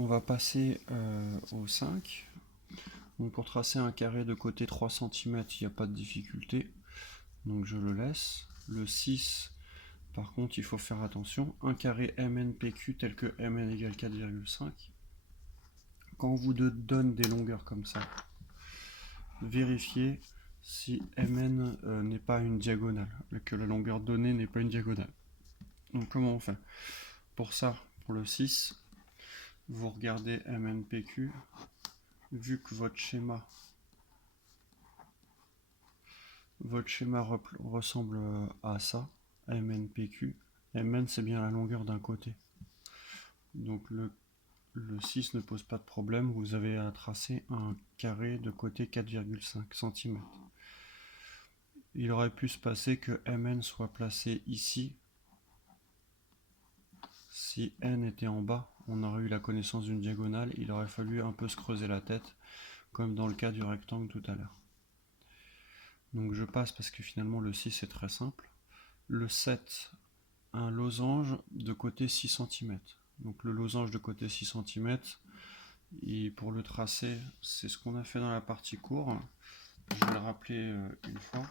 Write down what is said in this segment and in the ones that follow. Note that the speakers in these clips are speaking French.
On va passer au 5. Donc pour tracer un carré de côté 3 cm, il n'y a pas de difficulté. Donc je le laisse. Le 6, par contre, il faut faire attention. Un carré MNPQ tel que Mn égale 4,5. Quand on vous donne des longueurs comme ça, vérifiez si Mn n'est pas une diagonale, que la longueur donnée n'est pas une diagonale. Donc comment on fait? Pour ça, pour le 6, vous regardez MNPQ, vu que votre schéma ressemble à ça, MNPQ, Mn c'est bien la longueur d'un côté. Donc le 6 ne pose pas de problème, vous avez à tracer un carré de côté 4,5 cm. Il aurait pu se passer que Mn soit placé ici. Si n était en bas, on aurait eu la connaissance d'une diagonale, il aurait fallu un peu se creuser la tête, comme dans le cas du rectangle tout à l'heure. Donc je passe parce que finalement le 6 est très simple. Le 7, un losange de côté 6 cm. Donc le losange de côté 6 cm, et pour le tracer, c'est ce qu'on a fait dans la partie court. Je vais le rappeler une fois.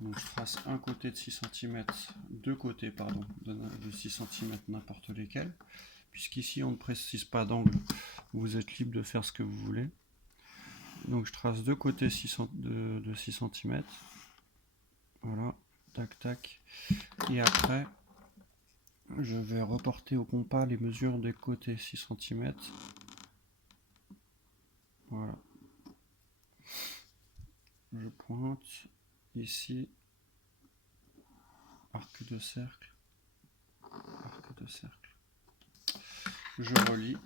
Donc je trace un côté de 6 cm, deux côtés pardon, de 6 cm n'importe lesquels. Puisqu'ici on ne précise pas d'angle, vous êtes libre de faire ce que vous voulez. Donc je trace deux côtés de 6 cm. Voilà, tac tac. Et après, je vais reporter au compas les mesures des côtés 6 cm. Voilà. Je pointe ici, arc de cercle, arc de cercle. Je relie.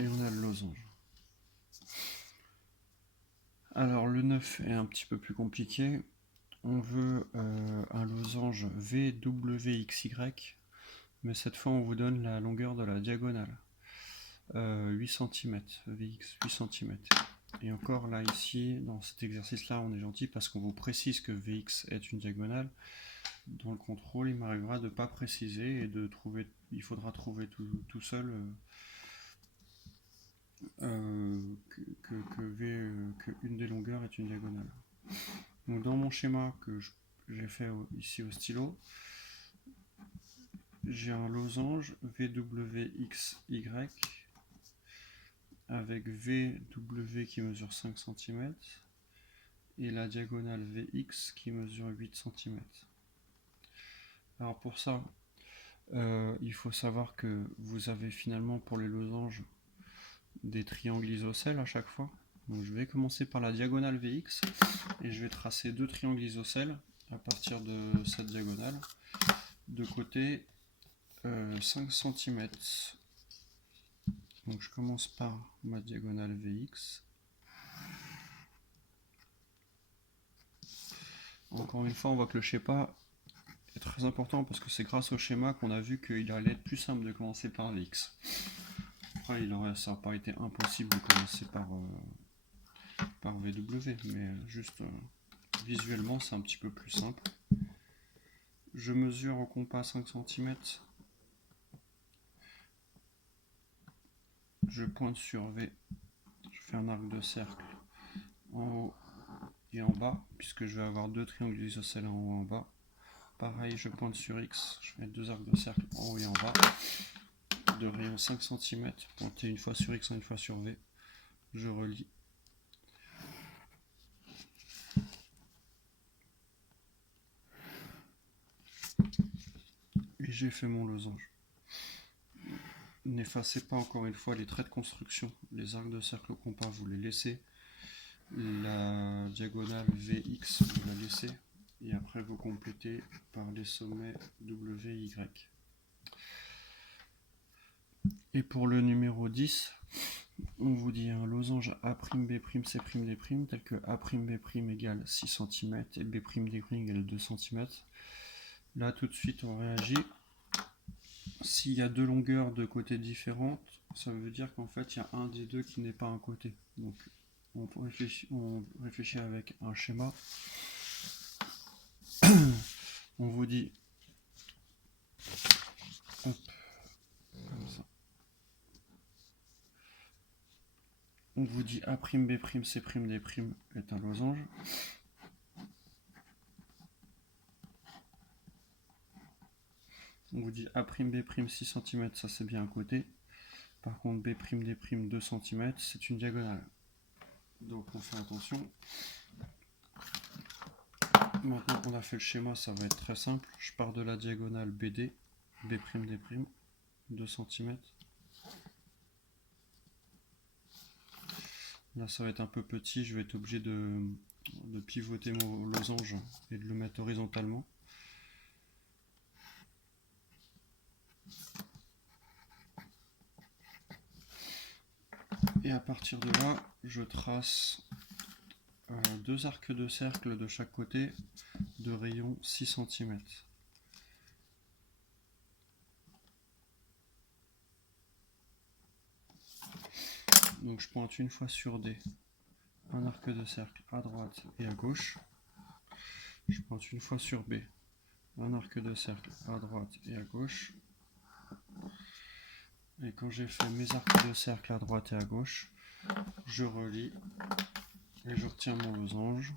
Et on a le losange. Alors le 9 est un petit peu plus compliqué. On veut un losange VWXY, mais cette fois on vous donne la longueur de la diagonale. 8 cm, VX 8 cm. Et encore là ici, dans cet exercice là, on est gentil parce qu'on vous précise que VX est une diagonale. Dans le contrôle, il m'arrivera de ne pas préciser et de trouver, il faudra trouver tout seul que une des longueurs est une diagonale. Donc dans mon schéma que j'ai fait ici au stylo, j'ai un losange VWXY avec VW qui mesure 5 cm et la diagonale VX qui mesure 8 cm. Alors pour ça, il faut savoir que vous avez finalement pour les losanges des triangles isocèles à chaque fois. Donc je vais commencer par la diagonale VX et je vais tracer deux triangles isocèles à partir de cette diagonale de côté 5 cm. Donc je commence par ma diagonale VX. Encore une fois, on voit que le schéma est très important parce que c'est grâce au schéma qu'on a vu qu'il allait être plus simple de commencer par VX. Après, ça n'a pas été impossible de commencer par VW, mais juste visuellement, c'est un petit peu plus simple. Je mesure au compas 5 cm. Je pointe sur V. Je fais un arc de cercle en haut et en bas, puisque je vais avoir deux triangles isocèles en haut et en bas. Pareil, je pointe sur X, je fais deux arcs de cercle en haut et en bas, de rayon 5 cm, pointer une fois sur X, une fois sur V. Je relie. Et j'ai fait mon losange. N'effacez pas encore une fois les traits de construction, les arcs de cercle au compas, vous les laissez. La diagonale VX, vous la laissez. Et après, vous complétez par les sommets WY. Et pour le numéro 10, on vous dit un losange A'B'C'D' tel que A'B' égale 6 cm et B'D' égale 2 cm. Là, tout de suite, on réagit. S'il y a deux longueurs de côtés différentes, ça veut dire qu'en fait, il y a un des deux qui n'est pas un côté. Donc, on réfléchit avec un schéma. On vous dit, hop, comme ça. On vous dit A', B', C', D' est un losange. On vous dit A', B', 6 cm, ça c'est bien à côté. Par contre, B', D', 2 cm, c'est une diagonale. Donc on fait attention. Maintenant qu'on a fait le schéma, ça va être très simple. Je pars de la diagonale BD, B', D', 2 cm. Là, ça va être un peu petit, je vais être obligé de pivoter mon losange et de le mettre horizontalement. Et à partir de là, je trace deux arcs de cercle de chaque côté de rayon 6 cm. Donc je pointe une fois sur D, un arc de cercle à droite et à gauche. Je pointe une fois sur B, un arc de cercle à droite et à gauche. Et quand j'ai fait mes arcs de cercle à droite et à gauche, je relie et je retiens mon losange,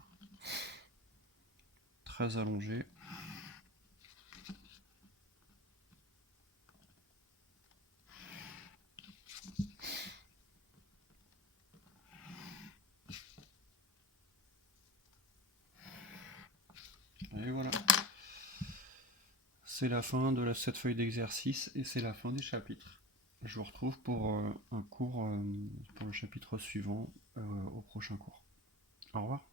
très allongé. Et voilà. C'est la fin de cette feuille d'exercice et c'est la fin du chapitre. Je vous retrouve pour un cours, pour le chapitre suivant au prochain cours. Au revoir.